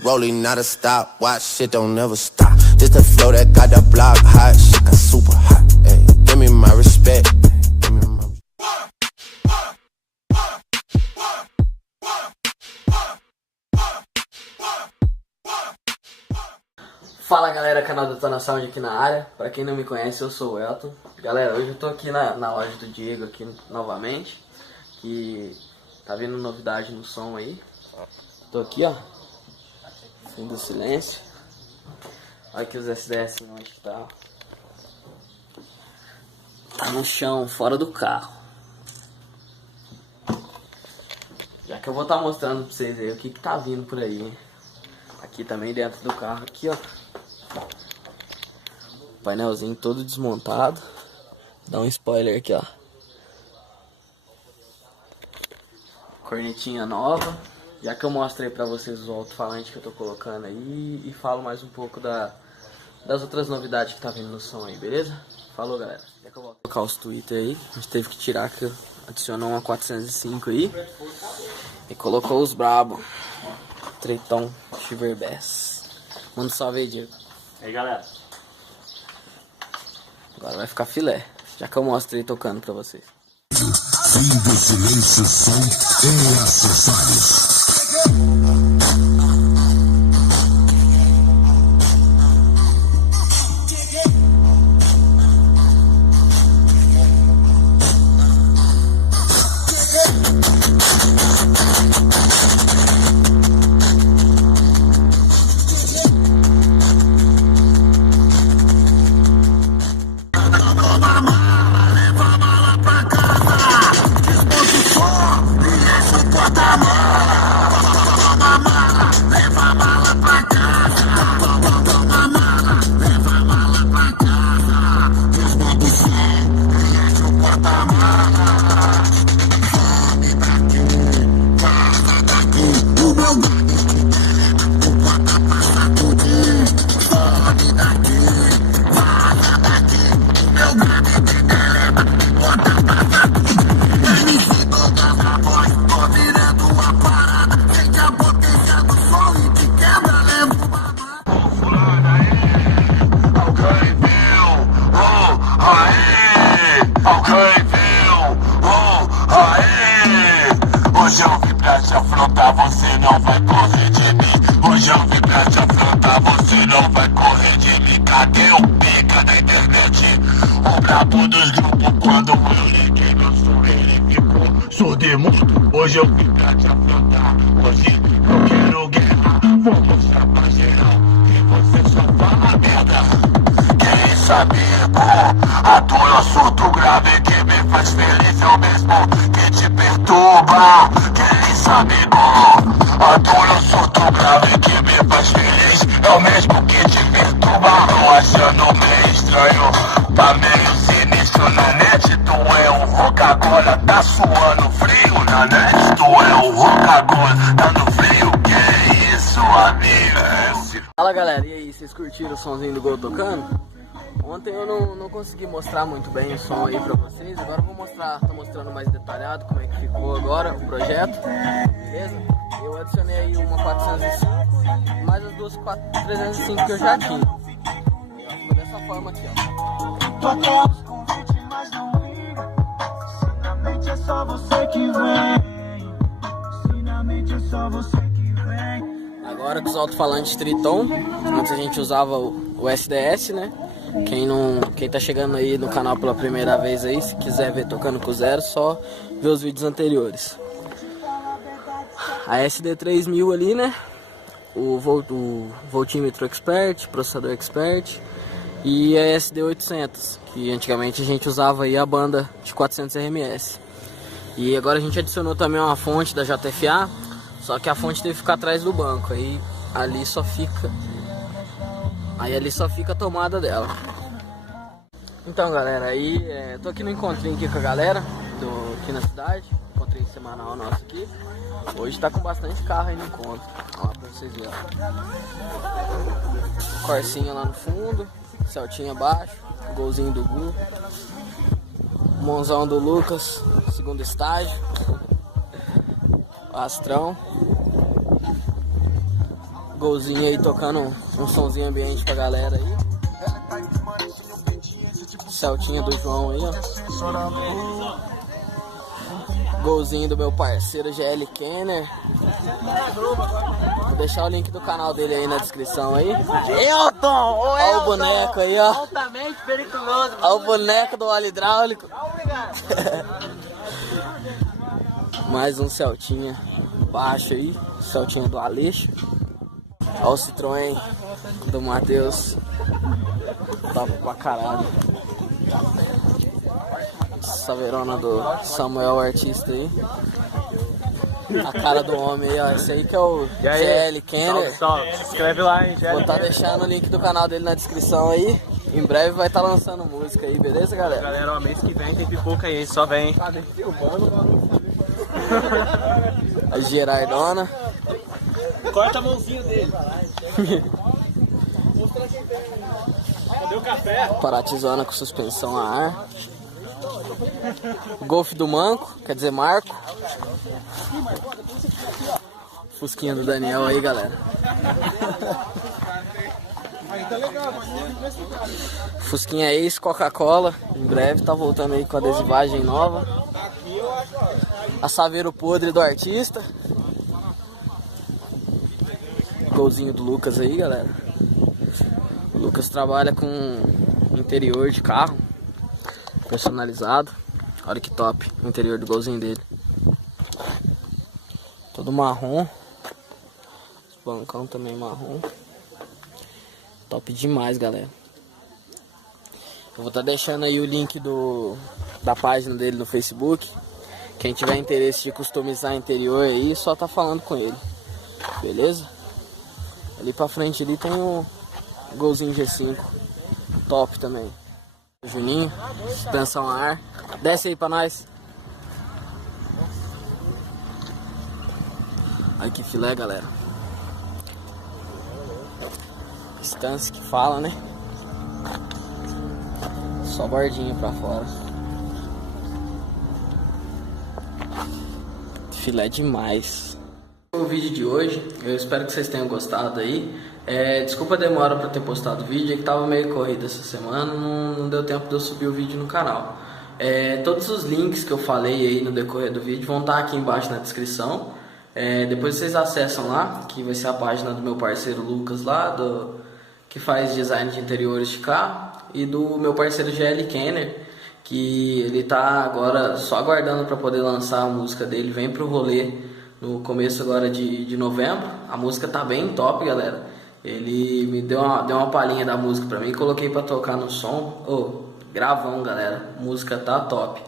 Rolling not a stop, watch shit don't never stop. Just the flow that got the block hot, shit got super hot. Ay, give me my respect. Give me my... Fala galera, canal do Tona Sound aqui na área. Pra quem não me conhece, eu sou o Elton. Galera, hoje eu tô aqui na loja do Diego aqui novamente, que tá vindo novidade no som aí. Tô aqui, ó, fim do silêncio. Olha aqui os SDS onde que tá. Tá no chão, fora do carro. Já que eu vou estar mostrando pra vocês aí o que tá vindo por aí, hein? Aqui também dentro do carro, aqui ó, painelzinho todo desmontado. Dá um spoiler aqui, ó. Cornetinha nova. Já que eu mostrei pra vocês o alto-falante que eu tô colocando aí, e falo mais um pouco das outras novidades que tá vindo no som aí, beleza? Falou galera. Já que eu vou colocar os Twitter aí, a gente teve que tirar, que adicionou uma 405 aí e colocou os brabo. Triton Shiver Bass. Manda um salve aí, Diego. E aí galera. Agora vai ficar filé, já que eu mostrei tocando pra vocês. Fim do silêncio, som e acessórios. Hoje eu vim pra te afrontar, você não vai correr de mim. Hoje eu vim pra te afrontar, você não vai correr de mim. Cadê o pica da internet? O brabo dos grupos, quando eu liguei meu som, ele ficou surdo e mudo. Hoje eu vim pra te afrontar, hoje eu quero guerra. Vou mostrar pra geral que você só fala merda. Quem sabe, a dor é o surto grave que me faz feliz, é o mesmo que te perturba. Quem sabe, a dor é o surto grave que me faz feliz, é o mesmo que te perturba. Tô achando meio estranho, tá meio sinistro na net. Tu é o rock agora, tá suando frio na net. Tu é o rock agora, tá no frio. Que isso, amigo? Fala galera, e aí, vocês curtiram o somzinho do Gol tocando? Ontem eu não consegui mostrar muito bem o som aí pra vocês, agora eu vou mostrar, tô mostrando mais detalhado como é que ficou agora o projeto, beleza? Eu adicionei aí uma 405 e mais as duas 305 que eu já tinha. Ficou dessa forma aqui, ó. Tocamos convite, mas não liga. Sinceramente é só você que vem. Sinceramente é só você que vem. Agora com os alto-falantes Triton, antes a gente usava o SDS, né? Quem tá chegando aí no canal pela primeira vez aí, se quiser ver tocando com zero, só ver os vídeos anteriores. A SD3000 ali, né? O voltímetro expert, processador expert e a SD800, que antigamente a gente usava aí a banda de 400 RMS. E agora a gente adicionou também uma fonte da JFA, só que a fonte teve que ficar atrás do banco, aí ali só fica a tomada dela. Então galera, aí tô aqui no encontrinho aqui com a galera aqui na cidade, encontrinho semanal nosso aqui. Hoje tá com bastante carro aí no encontro, ó, pra vocês verem. Corsinha lá no fundo, Celtinha abaixo, golzinho do Gu, Monzão do Lucas, segundo estágio, Astrão, Golzinho aí tocando um somzinho ambiente pra galera aí. Celtinha do João aí, ó. Golzinho do meu parceiro GL Kenner. Vou deixar o link do canal dele aí na descrição aí. Elton! Olha o boneco aí, ó. Altamente periculoso. Olha o boneco do óleo hidráulico. Mais um Celtinha baixo aí. Celtinha do Aleixo. Olha o Citroën do Matheus. Top pra caralho. Saveirona do Samuel, artista aí. A cara do homem aí, ó. Esse aí que é o GL Kenner. Salve. Se inscreve lá, hein, Vou estar deixando o link do canal dele na descrição aí. Em breve vai estar lançando música aí, beleza, galera? Galera, ó, mês que vem tem pipoca aí, só vem. A Gerardona. Corta a mãozinha dele. Cadê o café? Paratizona com suspensão a ar. Golfe do Manco, quer dizer Marco. Fusquinha do Daniel aí, galera. Fusquinha ex Coca-Cola. Em breve tá voltando aí com adesivagem nova. A Saveiro podre do artista. Golzinho do Lucas aí, galera. O Lucas trabalha com interior de carro personalizado. Olha que top o interior do golzinho dele. Todo marrom. Os bancão também marrom. Top demais, galera. Eu vou estar deixando aí o link da página dele no Facebook. Quem tiver interesse de customizar interior aí, só tá falando com ele. Beleza? Ali pra frente ali tem o golzinho G5. Top também. Juninho, suspensão a ar. Desce aí pra nós. Aí que filé, galera. Distância que fala, né? Só bordinha pra fora. Filé demais. O vídeo de hoje, eu espero que vocês tenham gostado aí. Desculpa a demora pra ter postado o vídeo, é que tava meio corrido essa semana, não deu tempo de eu subir o vídeo no canal. Todos os links que eu falei aí no decorrer do vídeo vão estar aqui embaixo na descrição. Depois vocês acessam lá, que vai ser a página do meu parceiro Lucas lá, que faz design de interiores de carro, e do meu parceiro GL Kenner, que ele tá agora só aguardando para poder lançar a música dele. Vem pro rolê no começo agora de novembro. A música tá bem top, galera. Ele me deu uma palhinha da música pra mim, coloquei pra tocar no som. Gravão, galera. A música tá top.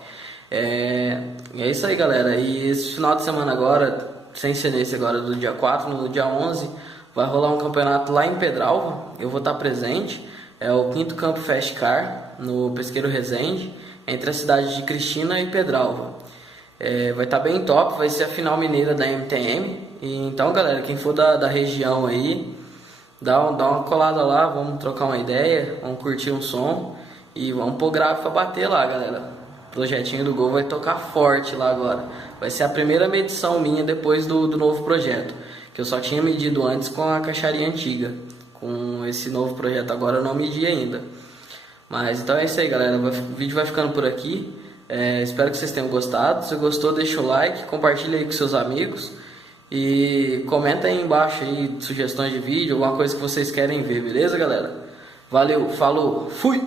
É isso aí, galera. E esse final de semana agora, sem ser nesse agora do dia 4, no dia 11, vai rolar um campeonato lá em Pedralva. Eu vou estar presente. É o 5º Campo Fast Car, no Pesqueiro Resende, entre a cidade de Cristina e Pedralva. Vai estar bem top, vai ser a final mineira da MTM. Então, galera, quem for da região aí, dá uma colada lá, vamos trocar uma ideia, vamos curtir um som e vamos pôr grave pra bater lá, galera. O projetinho do Gol vai tocar forte lá agora. Vai ser a primeira medição minha depois do novo projeto, que eu só tinha medido antes com a caixaria antiga. Com esse novo projeto agora eu não medi ainda. Mas então é isso aí, galera. O vídeo vai ficando por aqui. Espero que vocês tenham gostado. Se gostou, deixa o like, compartilha aí com seus amigos e comenta aí embaixo aí sugestões de vídeo, alguma coisa que vocês querem ver, beleza, galera? Valeu, falou, fui!